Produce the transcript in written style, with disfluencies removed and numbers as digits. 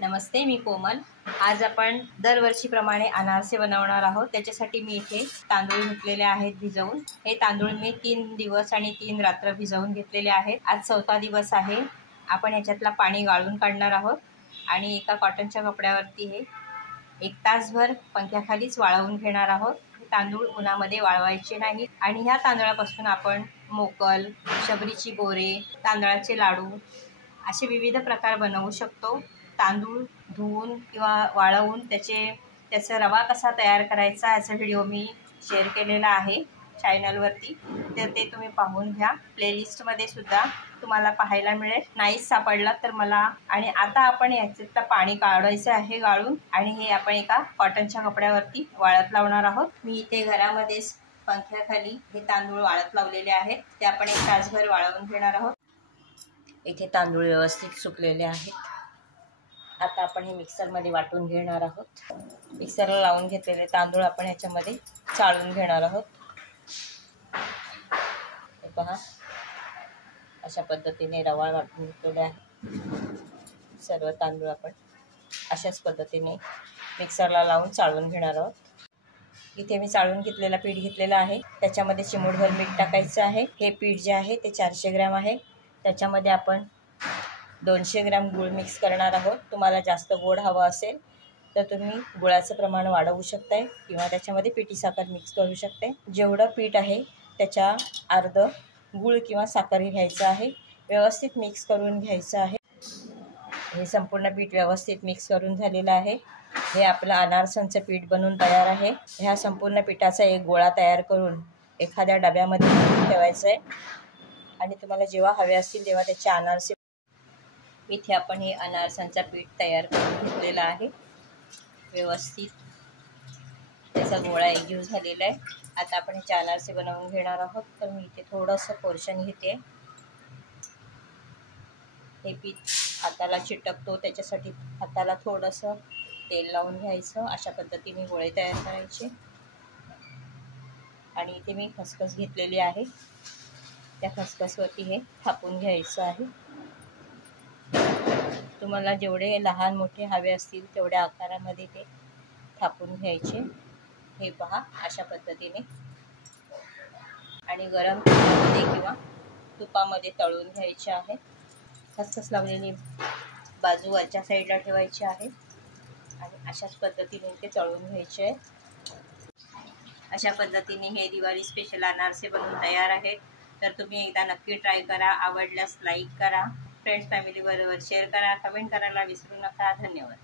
नमस्ते, मी कोमल। आज आपण दरवर्षीप्रमाणे अनारसे बनवणार आहोत। त्याच्यासाठी मी इथे तांदूळ घेतलेले आहेत भिजवून। हे तांदूळ मी 3 दिवस आणि 3 रात्र भिजवून घेतलेले आहेत। आज 4था दिवस आहे। आपण याच्यातला पाणी गाळून काढणार आहोत आणि एका कॉटनच्या कपड्यावरती हे 1 तासभर पंख्याखालीच वाळवून घेणार आहोत। तांदूळ उन्हामध्ये वाळवायचे नाहीत आणि ह्या तांदळापासून आपण मोकल, शबरीची बोरे, तांदळाचे लाडू असे विविध प्रकार बनवू शकतो। तांदूळ धुवून किंवा वाळवून त्याचा रवा कसा तयार करायचा याचा व्हिडिओ मी शेअर केलेला आहे चॅनलवरती, तर ते तुम्ही पाहून घ्या। प्लेलिस्टमध्ये सुद्धा तुम्हाला पाहायला मिळेल। नाहीच सापडला तर मला। आणि आता आपण याच्यातलं पाणी काढायचं आहे गाळून आणि हे आपण एका कॉटनच्या कपड्यावरती वाळत लावणार आहोत। मी इथे घरामध्येच पंख्याखाली हे तांदूळ वाळत लावलेले आहेत। ते आपण 1 तासभर वाळवून घेणार आहोत। इथे तांदूळ व्यवस्थित सुकलेले आहेत। आता आपण हे मिक्सरमध्ये वाटून घेणार आहोत। मिक्सरला लावून घेतलेले तांदूळ आपण याच्यामध्ये चाळून घेणार आहोत। हे पहा, अशा पद्धतीने रवा वाटून घेतलेला आहे। सर्व तांदूळ आपण अशाच पद्धतीने मिक्सरला लावून चाळून घेणार आहोत। इथे मी चाळून घेतलेला पीठ घेतलेला आहे। त्याच्यामध्ये चिमूटभर मीठ टाकायचं आहे। हे पीठ जे आहे ते 400 ग्रॅम आहे। त्याच्यामध्ये आपण 200 ग्रॅम गूळ मिक्स करणार आहोत। तुम्हाला जास्त गोड हवं असेल तर तुम्ही गुळाचं प्रमाण वाढवू शकताय किंवा त्याच्यामध्ये पिठी साखर मिक्स करू शकते। जेवढं पीठ आहे त्याच्या अर्ध गूळ किंवा साखर घ्यायचं आहे। व्यवस्थित मिक्स करून घ्यायचं आहे। हे संपूर्ण पीठ व्यवस्थित मिक्स करून झालेलं आहे। हे आपलं अनारसांचं पीठ बनून तयार आहे। ह्या संपूर्ण पिठाचा एक गोळा तयार करून एखाद्या डब्यामध्ये ठेवायचं आहे आणि तुम्हाला जेव्हा हवे असतील तेव्हा त्याचे अनारसे। इथे आपण हे अनारसांचा पीठ तयार करून घेतलेला आहे। व्यवस्थित त्याचा गोळा एकजीव झालेला आहे। आता आपण हे अनारसे बनवून घेणार आहोत। तर मी इथे थोडंसं पोर्शन घेते। हे पीठ हाताला चिटकतो त्याच्यासाठी हाताला थोडंसं तेल लावून घ्यायचं। अशा पद्धतीने गोळे तयार करायचे। आणि इथे मी खसखस घेतलेली आहे। त्या खसखसवरती हे थापून घ्यायचं आहे। तुम्हाला जेवढे लहान मोठे हवे असतील तेवढ्या आकारामध्ये ते थापून घ्यायचे। हे पहा, अशा पद्धतीने आणि गरम तेलामध्ये किंवा तुपामध्ये तळून घ्यायचे आहे। खसखस लावलेली बाजू वरच्या साईडला ठेवायची आहे आणि अशाच पद्धतीने ते तळून घ्यायचे। अशा पद्धतीने हे दिवाळी स्पेशल अनारसे बनवून तयार आहेत। तर तुम्ही एकदा नक्की ट्राय करा। आवडल्यास लाईक करा, फ्रेंड्स फॅमिली बरोबर शेअर करा, कमेंट करायला विसरू नका। धन्यवाद।